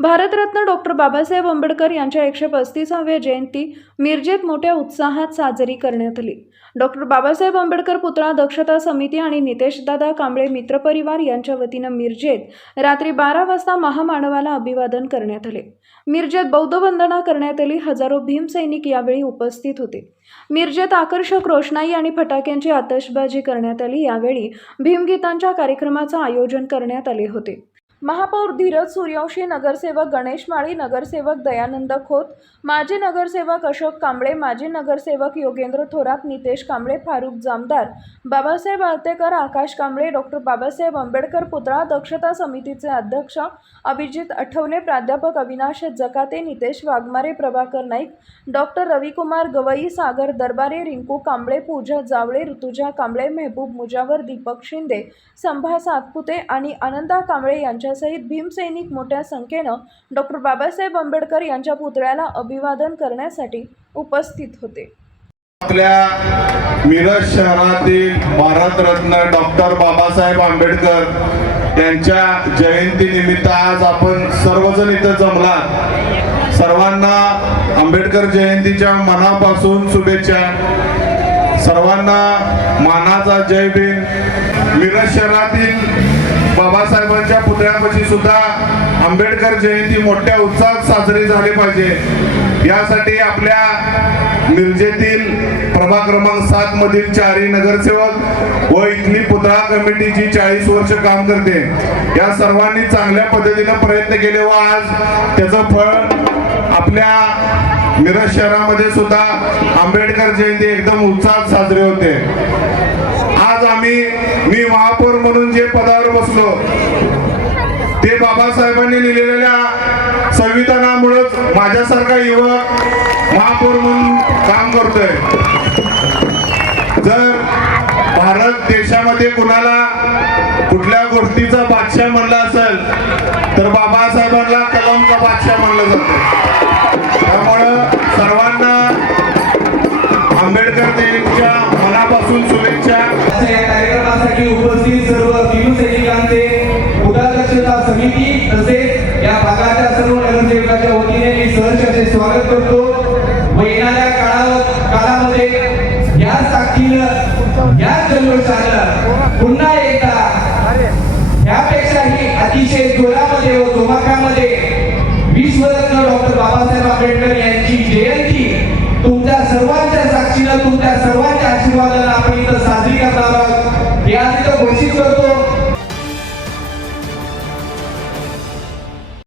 Bharat Ratna doctor Babasaheb Ambedkar यांच्या 135व्या जयंती मिरजेत मोठ्या उत्साहात साजरी करण्यात आली। डॉक्टर बाबासाहेब आंबेडकर पुतळा दक्षता समिती आणि नितेशदादा कांबळे मित्रपरिवार यांच्या वतीनं मिरजेत रात्री 12 वाजता महामानवाला अभिवादन करण्यात आले। मिरजेत बौद्ध वंदना करण्यात आली। हजारो भीमसैनिक यावेळी उपस्थित होते। मिरजेत आकर्षक रोषणाई आणि फटाक्यांची आतषबाजी करण्यात आली। यावेळी भीमगीतांच्या कार्यक्रमाचं आयोजन करण्यात आले होते। महापौर धीरज सूर्यवंशी, नगरसेवक गणेश माळी, नगरसेवक दयानंद खोत, माजी नगरसेवक अशोक कांबळे, माजी नगरसेवक योगेंद्र थोरात, नितेश कांबळे, फारुख जामदार, बाबासाहेब आळतेकर, आकाश कांबळे, डॉक्टर बाबासाहेब आंबेडकर पुतळा दक्षता समितीचे अध्यक्ष अभिजित आठवले, प्राध्यापक अविनाश जकाते, नितेश वाघमारे, प्रभाकर नाईक, डॉक्टर रविकुमार गवई, सागर दरबारे, रिंकू कांबळे, पूजा जावळे, ऋतुजा कांबळे, मेहबूब मुजावर, दीपक शिंदे, संभा सातपुते आणि आनंदा कांबळे यांच्यासहित भीमसैनिक मोठ्या संख्येनं डॉक्टर बाबासाहेब आंबेडकर यांच्या पुतळ्याला अभिवादन करण्यासाठी उपस्थित होते। आपल्या मिरज शहरातील भारतरत्न डॉक्टर बाबासाहेब आंबेडकर यांच्या जयंतीनिमित्त आज आपण सर्वजण इथं जमलात। सर्वांना आंबेडकर जयंतीच्या मनापासून शुभेच्छा। सर्वांना मानाचा जय भीम। मिरज शहरातील बाबासाहेबांच्या पुतळ्यापाशी सुद्धा आंबेडकर जयंती मोठ्या उत्साहात साजरी झाली पाहिजे। यासाठी आपल्या मिरजेतील प्रभाग क्रमांक 7 मधील 4 नगरसेवक व इथली पुतळा कमिटीची 40 वर्ष काम करते, या सर्वांनी चांगल्या पद्धतीने प्रयत्न केले व आज त्याचं फळ आपल्या मिरज शहरामध्ये सुद्धा आंबेडकर जयंती एकदम उत्साहात साजरी होते। आज मी महापौर म्हणून जे पदावर बसलो ते बाबासाहेबांनी लिहिलेल्या संविधानामुळेच माझ्यासारखा युवक महापौर म्हणून काम करतोय। जर भारत देशामध्ये कुणाला कुठल्या गोष्टीचा बादशाह म्हणला असेल तर बाबासाहेबांना कलमचा बादशाह म्हणलं जातं। त्यामुळं सर्वांना आंबेडकर जयंतीच्या मनापासून शुभेच्छा। या कार्यक्रमासाठी उपस्थित सर्व भीमसैनिकांचे पुतळा दक्षता समिती तसेच या भागाच्या सर्व नगरसेवकांच्या वतीने मी सहर्ष असे स्वागत करतो व येणाऱ्या काळामध्ये या साक्षीनं या जल्लोषानं